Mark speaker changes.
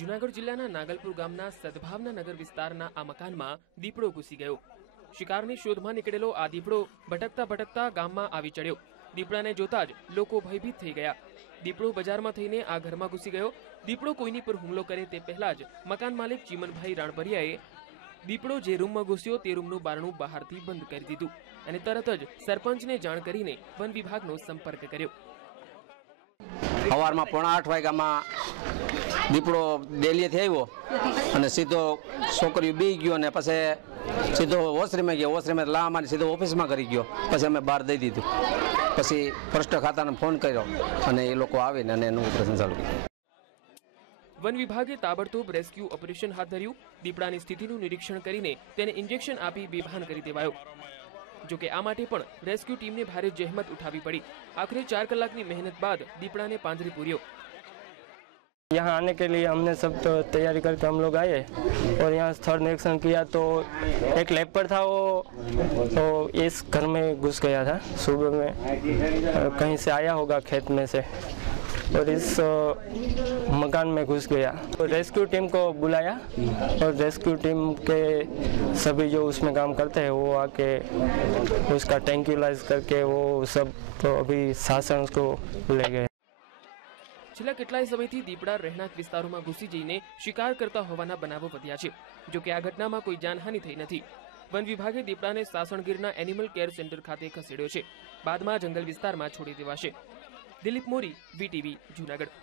Speaker 1: जुनागढ़ जिला ना नागलपुर गांव ना सद्भावना नगर विस्तार ना आ मकान मा દીપડો ઘુસી ગયો શિકાર ને શોધ માં નીકળેલો આ દીપડો ભટકતા ભટકતા ગામ માં આવી ચડ્યો દીપડા ને જોતા જ લોકો ભયભીત થઈ ગયા દીપડો બજાર માં થઈને આ ઘર માં ઘુસી ગયો દીપડો કોઈ ની પર હુમલો કરે તે પહેલા જ મકાન માલિક ચિમનભાઈ રાણવરિયા એ દીપડો જે રૂમ માં ઘુસ્યો તે રૂમ નો બારણું બહાર થી બંધ કરી દીધું અને તરત જ સરપંચ ને જાણ કરીને বন વિભાગ નો સંપર્ક કર્યો
Speaker 2: હવાર માં 6:08 વાગ્યા માં દીપડો ડેલીએથી આવ્યો અને સીધો છોકરીઓ બી ગયો અને પછી સીધો ઓસરીમાં ગયો ઓસરીમાં લા મારી સીધો ઓફિસમાં કરી ગયો પછી અમે બહાર દઈ દીધું પછી ભ્રષ્ટ ખાતાને ફોન કર્યો અને એ લોકો આવીને અને એનું ઓપરેશન ચાલુ કર્યું
Speaker 1: વન વિભાગે તાબડતોબ રેસ્ક્યુ ઓપરેશન હાથ ધર્યું દીપડાની સ્થિતિનું નિરીક્ષણ કરીને તેને ઇન્જેક્શન આપી બેભાન કરી દેવાયો જોકે આ માટે પણ રેસ્ક્યુ ટીમને ભારે જહેમત ઉઠાવી પડી આખરે ચાર કલાકની મહેનત બાદ દીપડાને પાંજરી પૂર્યો
Speaker 3: यहाँ आने के लिए हमने सब तो तैयारी करके हम लोग आए और यहाँ थर्ड निरीक्षण किया तो एक लेपर था वो तो इस घर में घुस गया था सुबह में कहीं से आया होगा खेत में से और इस मकान में घुस गया तो रेस्क्यू टीम को बुलाया और रेस्क्यू टीम के सभी जो उसमें काम करते हैं वो आके उसका टैंक्यूलाइज करके वो सब तो अभी शासन उसको ले गए
Speaker 1: છેલ્લા કેટલાય સમયથી દીપડા રહેણાંક વિસ્તારોમાં ઘૂસી જઈને શિકાર કરતા હોવાના બનાવો વધ્યા છે જોકે આ ઘટનામાં કોઈ જાનહાનિ થઈ નથી વન વિભાગે દીપડાને સાસણગીરના એનિમલ કેર સેન્ટર ખાતે ખસેડ્યો છે બાદમાં જંગલ વિસ્તારમાં છોડી દેવાશે દિલીપ મોરી વીટીવી જૂનાગઢ